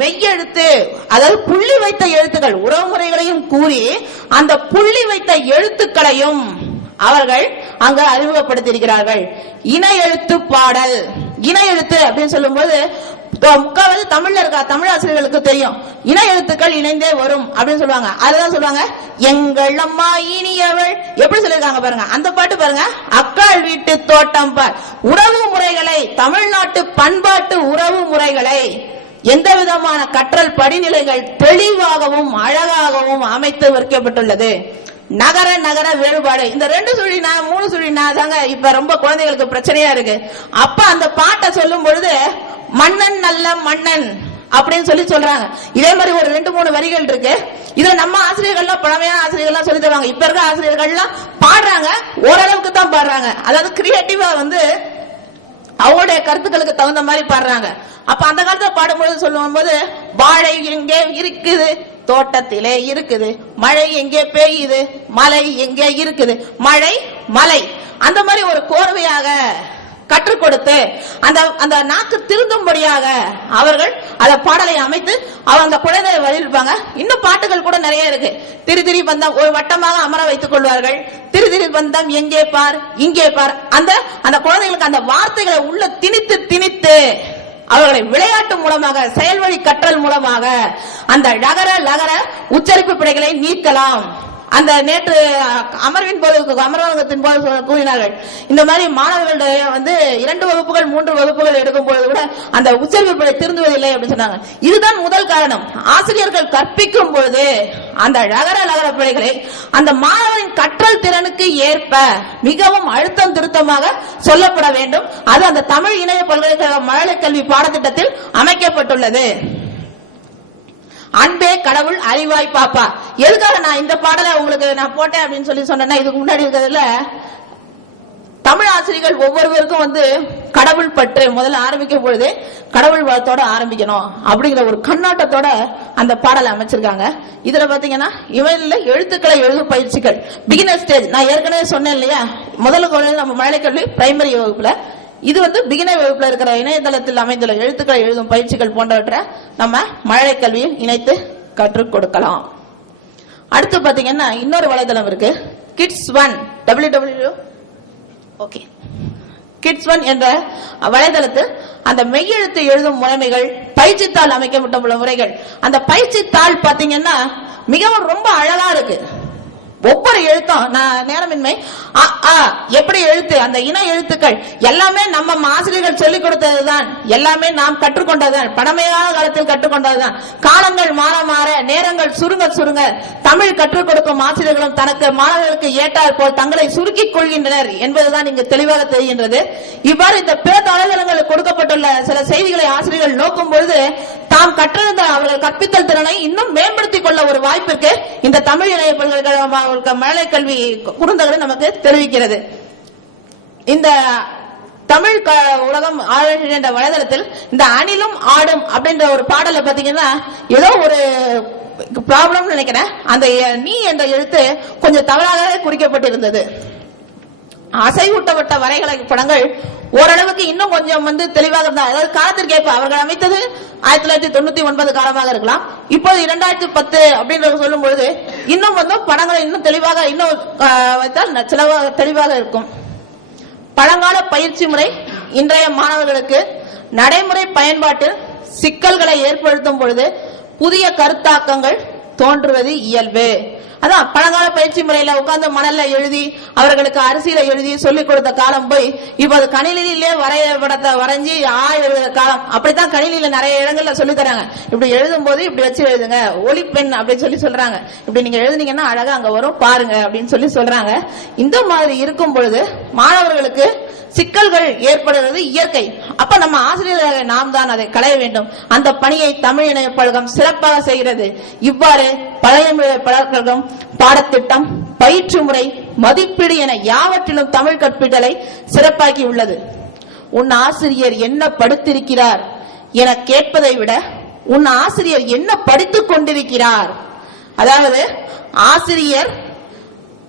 மெய்யெழுத்து, அதாவது புள்ளி வைத்த எழுத்துக்கள், உறவுமுறைகளையும் கூறி அந்த புள்ளி வைத்த எழுத்துக்களையும் அவர்கள் அங்க அறிமுகப்படுத்தியிருக்கிறார்கள். இணை எழுத்து பாடல், இணை எழுத்து அப்படின்னு சொல்லும் போது முக்காவது தமிழ்ல இருக்கா தமிழ் ஆசிரியர்களுக்கு தெரியும். இணை எழுத்துக்கள் இணைந்தே வரும் அப்படின்னு சொல்லுவாங்க. அதுதான் சொல்லுவாங்க, எங்கள் அம்மா இனியவள். எப்படி சொல்லிருக்காங்க பாருங்க அந்த பாட்டு பாருங்க. அக்காள் வீட்டு தோட்டம் பார். உறவு முறைகளை, தமிழ்நாட்டு பண்பாட்டு உறவு முறைகளை எந்த விதமான கற்றல் படிநிலைகள் தெளிவாகவும் அழகாகவும் அமைத்து வைக்கப்பட்டுள்ளது. நகர நகர வேறுபாடு, இந்த 2 சுழினா 3 சுழினா தாங்க இப்ப ரொம்ப குழந்தைகளுக்கு பிரச்சனையா இருக்கு. அப்ப அந்த பாட்டை சொல்லும் பொழுது மன்னன் நல்ல மன்னன் அப்படின்னு சொல்றாங்க. இதே மாதிரி ஒரு 2-3 வரிகள் இருக்கு. இதை நம்ம ஆசிரியர்கள்லாம், பழமையான ஆசிரியர்கள்லாம் சொல்லி தருவாங்க. இப்ப இருக்க ஆசிரியர்கள்லாம் பாடுறாங்க, ஓரளவுக்கு தான் பாடுறாங்க. அதாவது கிரியேட்டிவா அவங்களுடைய கருத்துக்களுக்கு தகுந்த மாதிரி பாடுறாங்க. அப்ப அந்த காலத்துல பாடும்போது சொல்லும் போது, வாழை எங்கே இருக்குது தோட்டத்திலே இருக்குது, மழை எங்கே பெய்யுது, மலை எங்கே இருக்குது, மழை மலை, அந்த மாதிரி ஒரு கோர்வையாக கற்றுக் கொடுத்து அந்த நாக்கு திருந்தும்படியாக அவர்கள் அந்த பாடலை அமைத்து அந்த குழந்தையை வழியிருப்பாங்க. இன்னும் பாட்டுகள் கூட நிறைய இருக்கு. திரு திரி பந்தம் ஒரு வட்டமாக அமர வைத்துக் கொள்வார்கள். திரு திரி பந்தம் எங்கே பார் இங்கே பார். அந்த குழந்தைகளுக்கு அந்த வார்த்தைகளை உள்ள திணித்து திணித்து அவர்களை விளையாட்டு மூலமாக, செயல்வழி கற்றல் மூலமாக அந்த லகர லகர உச்சரிப்பு பிழைகளை நீக்கலாம். அந்த நேற்று அமர்வின் போது, அமர்வகத்தின் போது கூறினார்கள், இந்த மாதிரி மாணவர்களுடைய 2 வகுப்புகள் 3 வகுப்புகள் எடுக்கும் பொழுது கூட அந்த உச்சரிப்பு பிழை திருந்துவதில்லை அப்படின்னு சொன்னாங்க. இதுதான் முதல் காரணம். ஆசிரியர்கள் கற்பிக்கும் பொழுது அந்த லகர லகர பிழைகளை அந்த மாணவரின் கற்றல் திறனுக்கு ஏற்ப மிகவும் அழுத்தம் திருத்தமாக சொல்லப்பட வேண்டும். அது அந்த தமிழ் இணைய பல்கலைக்கழக மழலை கல்வி பாடத்திட்டத்தில் அமைக்கப்பட்டுள்ளது. அன்பே கடவுள் அறிவாய் பாப்பா. எதுக்காக நான் இந்த பாடலை உங்களுக்கு நான் போட்டேன் அப்படின்னு சொன்னேன்னா, இதுக்கு முன்னாடி இருக்கிறதுல தமிழ் ஆசிரியர்கள் ஒவ்வொருவருக்கும் கடவுள் பற்று முதல்ல ஆரம்பிக்கும் பொழுது கடவுள் வாழ்த்தோட ஆரம்பிக்கணும் அப்படிங்கிற ஒரு கண்ணோட்டத்தோட அந்த பாடலை அமைச்சிருக்காங்க. இதுல பாத்தீங்கன்னா இவன்ல எழுத்துக்களை எழுதும் பயிற்சிகள் பிகினர் ஸ்டேஜ். நான் ஏற்கனவே சொன்னேன் இல்லையா, முதல்ல நம்ம மழலை கல்வி பிரைமரி வகுப்புல, இது பிகினர் வகுப்புல இருக்கிற இணையதளத்தில் அமைந்துள்ள எழுத்துக்களை எழுதும் பயிற்சிகள் போன்றவற்றை நம்ம மழலை கல்வியில் இணைத்து கற்றுக் கொடுக்கலாம். அடுத்து பாத்தீங்கன்னா இன்னொரு வலைதளம் இருக்கு, Kids1 www. ஓகே, Kids1 என்ற வலைதளத்தில் அந்த மெய்யெழுத்து எழுதும் முறைமைகள், பயிற்சித்தாள் அமைக்கப்பட்டுள்ள முறைகள், அந்த பயிற்சித்தாள் பாத்தீங்கன்னா மிகவும் ரொம்ப அழகா இருக்கு. ஒவ்வொரு எழுத்தும், நான் நேரமின்மை, எப்படி எழுத்து, அந்த இன எழுத்துக்கள் எல்லாமே நம்ம ஆசிரியர்கள் சொல்லிக் கொடுத்ததுதான், எல்லாமே நாம் கற்றுக்கொண்டதுதான், பழமையான காலத்தில் கற்றுக்கொண்டதுதான். காலங்கள் மாற மாற, நேரங்கள் சுருங்க சுருங்க, தமிழ் கற்றுக் கொடுக்கும் ஆசிரியர்களும் தனக்கு மாணவர்களுக்கு ஏற்றால் போல் தங்களை சுருக்கிக் கொள்கின்றனர் என்பதுதான் இங்கு தெளிவாக தெரிகின்றது. இவ்வாறு இந்த பிற தளங்களுக்கு கொடுக்கப்பட்டுள்ள சில செய்திகளை ஆசிரியர்கள் நோக்கும் பொழுது தாம் கற்றிருந்த அவர்கள் கற்பித்தல் திறனை இன்னும் மேம்படுத்திக் கொள்ள ஒரு வாய்ப்பிற்கு இந்த தமிழ் இணைய பல்கலைக்கழக மழலை கல்வி குறுந்தகடு நமக்கு தெரிவிக்கிறது. இந்த தமிழ் உலகம் ஆராய்ச்சி என்ற வலைதளத்தில் இந்த அணிலும் ஆடும் அப்படின்ற ஒரு பாடலை பாத்தீங்கன்னா ஏதோ ஒரு ப்ராப்ளம் நினைக்கிறேன். அந்த நீ என்ற எழுத்து கொஞ்சம் தவறாக குறிக்கப்பட்டிருந்தது. அசைவூட்டப்பட்ட வரைகலை படங்கள் ஓரளவுக்கு இன்னும் கொஞ்சம் தெளிவாக இருந்தா, அதாவது காலத்திற்கேற்ப அவர்கள் அமைத்தது 1999 காலமாக இருக்கலாம். இப்போது 2010 அப்படின்ற சொல்லும் பொழுது இன்னும் படங்களை இன்னும் தெளிவாக இன்னும் வைத்தால் தெளிவாக இருக்கும். பழங்கால பயிற்சி முறை இன்றைய மாணவர்களுக்கு நடைமுறை பயன்பாட்டில் சிக்கல்களை ஏற்படுத்தும் பொழுது புதிய கருத்தாக்கங்கள் தோன்றுவது இயல்பு. அதான் பழங்கால பயிற்சி முறையில உட்கார்ந்து மணல்ல எழுதி அவர்களுக்கு அரிசியில எழுதி சொல்லிக் கொடுத்த காலம் போய் இப்ப அது கணினிலே வரைபடத்தை வரைஞ்சி எழுதுற காலம். அப்படித்தான் கணினியில நிறைய இடங்கள்ல சொல்லி தராங்க. இப்படி எழுதும் போது இப்படி வச்சு எழுதுங்க, ஒளி பெண் அப்படின்னு சொல்றாங்க. இப்படி நீங்க எழுதுனீங்கன்னா அழகா அங்க வரும் பாருங்க அப்படின்னு சொல்றாங்க. இந்த மாதிரி இருக்கும் பொழுது மாணவர்களுக்கு சிக்கல்கள் ஏற்படுவது இயற்கை. அப்ப நம்ம ஆசிரியர்கள் நாம் தான் அதை களைய வேண்டும். அந்த பணியை தமிழ் இணைய பழகம் சிறப்பாக செய்கிறது. இவ்வாறு பழைய பழக்கம், பாடத்திட்டம், பயிற்று முறை, மதிப்பீடு என யாவற்றிலும் தமிழ் கற்பித்தலை சிறப்பாக்கி உள்ளது. உன் ஆசிரியர் என்ன படித்திருக்கிறார் என கேட்பதை விட உன் ஆசிரியர் என்ன படித்துக் கொண்டிருக்கிறார், அதாவது ஆசிரியர்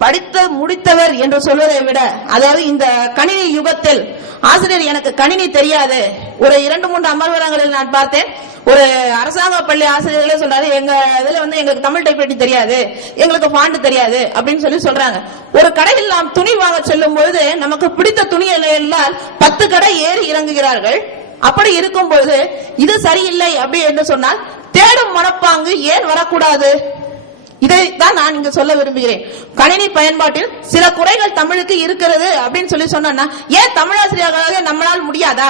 படித்த முடித்தவர் என்று சொல்வதை விட, அதாவது இந்த கணினி யுகத்தில் ஆசிரியர் எனக்கு கணினி தெரியாது. ஒரு 2-3 அமர்வரங்களில் நான் பார்த்தேன், ஒரு அரசாங்க பள்ளி ஆசிரியர்களே சொல்றாரு, எங்க இதுல வந்து எங்களுக்கு தமிழ் டைப்ரைட்டிங் தெரியாது, எங்களுக்கு ஃபாண்ட் தெரியாது அப்படின்னு சொல்றாங்க. ஒரு கடையில் நாம் துணி வாங்க செல்லும் பொழுது நமக்கு பிடித்த துணியை எல்லாம் 10 கடை ஏறி இறங்குகிறார்கள். அப்படி இருக்கும்போது இது சரியில்லை அப்படி என்று சொன்னால் தேடும் மனப்பாங்கு ஏன் வரக்கூடாது? இதைத்தான் நான் இங்க சொல்ல விரும்புகிறேன். கணினி பயன்பாட்டில் சில குறைகள் தமிழுக்கு இருக்கிறது அப்படின்னு சொன்னா ஏன் தமிழாசிரியர்களாக நம்மளால் முடியாதா?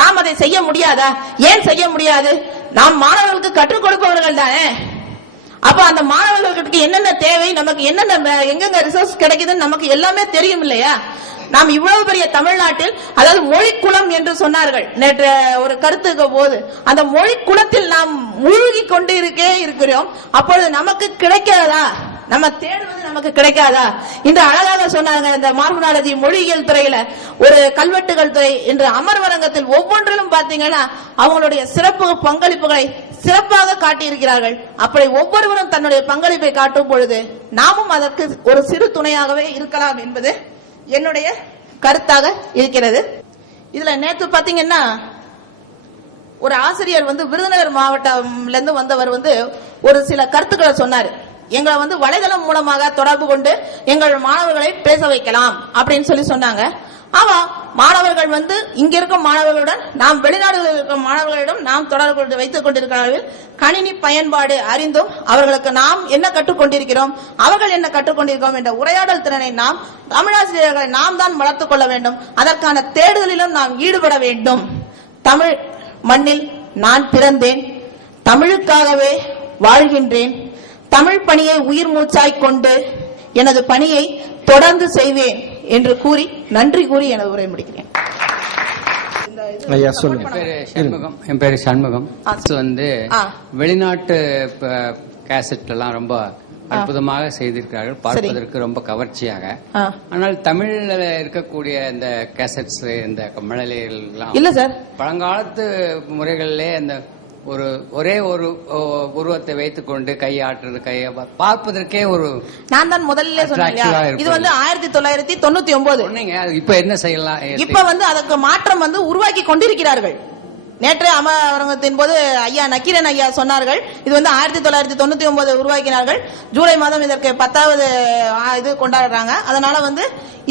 நாம் அதை செய்ய முடியாதா? ஏன் செய்ய முடியாது? நாம் மாணவர்களுக்கு கற்றுக் கொடுப்பவர்கள் தானே. அப்ப அந்த மாணவர்களுக்கு என்னென்ன தேவை, நமக்கு என்னென்ன எங்கெங்க ரிசோர்ஸ் கிடைக்குதுன்னு நமக்கு எல்லாமே தெரியும் இல்லையா? நாம் இவ்வளவு பெரிய தமிழ்நாட்டில், அதாவது மொழி குளம் என்று சொன்னார்கள் நேற்று ஒரு கருத்துக்கு போது, அந்த மொழி குளத்தில் நாம் மூழ்கி கொண்டு இருக்கிறோம். அப்பொழுது நமக்கு கிடைக்காதா? நம்ம தேடுவது நமக்கு கிடைக்காதா? இந்த அழகாக சொன்னாங்க இந்த மார்பனாலஜி மொழியியல் துறையில ஒரு கல்வெட்டுகள் துறை என்ற அமர்வரங்கத்தில் ஒவ்வொன்றிலும் பாத்தீங்கன்னா அவங்களுடைய சிறப்பு பங்களிப்புகளை சிறப்பாக காட்டியிருக்கிறார்கள். அப்படி ஒவ்வொருவரும் தன்னுடைய பங்களிப்பை காட்டும் பொழுது நாமும் அதற்கு ஒரு சிறு துணையாகவே இருக்கலாம் என்பது என்னுடைய கருத்தாக இருக்கிறது. இதுல நேற்று பாத்தீங்கன்னா ஒரு ஆசிரியர் விருதுநகர் மாவட்டம்ல இருந்து வந்தவர் ஒரு சில கருத்துக்களை சொன்னாரு. எங்களை வலைதளம் மூலமாக தொடர்பு கொண்டு எங்கள் மாணவர்களை பேச வைக்கலாம் அப்படின்னு சொன்னாங்க. ஆமா, மாணவர்கள் இங்க இருக்கும் மாணவர்களுடன், நாம் வெளிநாடுகளில் இருக்கும் மாணவர்களிடம் நாம் தொடர்பு வைத்துக் கொண்டிருக்கிறார்கள். கணினி பயன்பாடு அறிந்தும் அவர்களுக்கு நாம் என்ன கற்றுக்கொண்டிருக்கிறோம், அவர்கள் என்ன கற்றுக்கொண்டிருக்கிறோம் என்ற உரையாடல் திறனை நாம் தமிழாசிரியர்களை நாம் தான் வளர்த்துக் கொள்ள வேண்டும். அதற்கான தேடுதலிலும் நாம் ஈடுபட வேண்டும். தமிழ் மண்ணில் நான் பிறந்தேன், தமிழுக்காகவே வாழ்கின்றேன், தமிழ் பணியை உயிர் மூச்சாய் கொண்டு எனது பணியை தொடர்ந்து செய்வேன் என்று கூறி நன்றி கூறி எனது உரை முடிக்கிறேன். என் பேரு சண்முகம். வெளிநாட்டு கேசட் எல்லாம் ரொம்ப அற்புதமாக செய்திருக்கிறார்கள், பார்ப்பதற்கு ரொம்ப கவர்ச்சியாக. ஆனால் தமிழ்ல இருக்கக்கூடிய இந்த கேசட்ஸ், இந்த மழலைகள் எல்லாம் இல்ல சார், பழங்காலத்து முறைகளிலே அந்த ஒரே ஒரு உருவத்தை வைத்துக் கொண்டு கையாற்றுறது, கையை பார்ப்பதற்கே ஒரு, நான் தான் முதல்ல சொன்னேன், இது 1999. இப்ப என்ன செய்யலாம்? இப்ப அதுக்கு மாற்றம் உருவாக்கி கொண்டிருக்கிறார்கள். நேற்று அமர்வரங்கத்தின் போது ஐயா நக்கீரன் ஐயா சொன்னார்கள், இது 1999 உருவாக்கினார்கள். ஜூலை மாதம் இதற்கு 10வது இது கொண்டாடுறாங்க. அதனால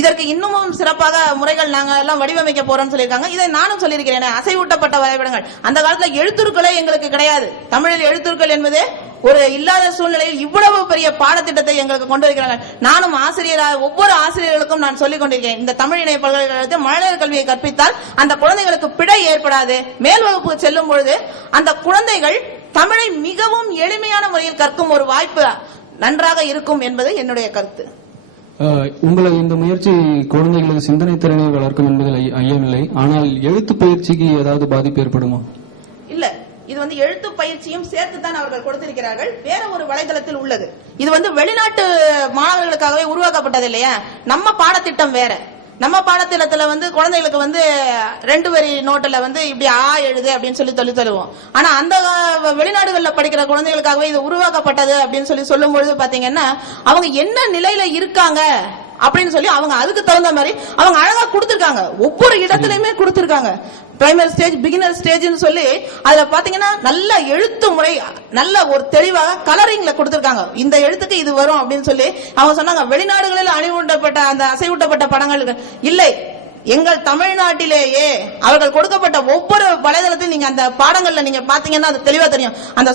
இதற்கு இன்னமும் சிறப்பாக முறைகள் நாங்க எல்லாம் வடிவமைக்க போறோம்னு சொல்லியிருக்காங்க. இதை நானும் சொல்லியிருக்கிறேன். அசைவூட்டப்பட்ட வரைபடங்கள், அந்த காலத்துல எழுத்துருக்களே எங்களுக்கு கிடையாது. தமிழில் எழுத்துருக்கள் என்பதே ஒரு இல்லாத சூழ்நிலையில் இவ்வளவு பெரிய பாடத்திட்டத்தை எங்களுக்கு கொண்டு வருகிறார்கள். நானும் ஆசிரியராக ஒவ்வொரு ஆசிரியர்களுக்கும் நான் சொல்லிக் கொண்டிருக்கேன், இந்த தமிழ் இணைய பல்கலைக்கழகத்தில் மழலையர் கல்வியை கற்பித்தால் அந்த குழந்தைகளுக்கு பிழை ஏற்படாது. மேல் வகுப்பு செல்லும் பொழுது அந்த குழந்தைகள் தமிழை மிகவும் எளிமையான முறையில் கற்கும் ஒரு வாய்ப்பு நன்றாக இருக்கும் என்பது என்னுடைய கருத்து. உங்களது இந்த முயற்சி குழந்தைகளது சிந்தனை திறனை வளர்க்கும் என்பதில் ஐயமில்லை. ஆனால் எழுத்து பயிற்சிக்கு ஏதாவது பாதிப்பு ஏற்படுமா? இல்ல, இது எழுத்து பயிற்சியும் சேர்த்துதான் அவர்கள் கொடுத்திருக்கிறார்கள். வேற ஒரு வலைதளத்தில் உள்ளது. இது வெளிநாட்டு மாணவர்களுக்காகவே உருவாக்கப்பட்டது இல்லையா? நம்ம பாடத்திட்டம் வேற. நம்ம பாடத்திட்டத்துல குழந்தைகளுக்கு 2 வரி நோட்டுல இப்படி எழுது அப்படின்னு சொல்லி சொல்லுவோம். ஆனா அந்த வெளிநாடுகள்ல படிக்கிற குழந்தைகளுக்காகவே இது உருவாக்கப்பட்டது அப்படின்னு சொல்லும் பொழுது பாத்தீங்கன்னா அவங்க என்ன நிலையில இருக்காங்க அப்படின்னு சொல்லி அவங்க அதுக்கு தகுந்த மாதிரி அவங்க அழகா கொடுத்திருக்காங்க. ஒவ்வொரு இடத்துலயுமே கொடுத்திருக்காங்க. பிரைமரி ஸ்டேஜ், பிகினர் ஸ்டேஜ் சொல்லி அதுல பாத்தீங்கன்னா நல்ல எழுத்து முறை, நல்ல ஒரு தெளிவாக கலரிங்ல கொடுத்திருக்காங்க. இந்த எழுத்துக்கு இது வரும் அப்படின்னு சொல்லி அவங்க சொன்னாங்க. வெளிநாடுகளில் அணிவூட்டப்பட்ட அந்த அசைவூட்டப்பட்ட படங்கள் இல்லை, எங்கள் தமிழ்நாட்டிலேயே அவர்கள் கொடுக்கப்பட்ட ஒவ்வொரு வலைதளத்தையும் நீங்க அந்த பாடங்கள்ல நீங்க பாத்தீங்கன்னா அது தெளிவா தெரியும். அந்த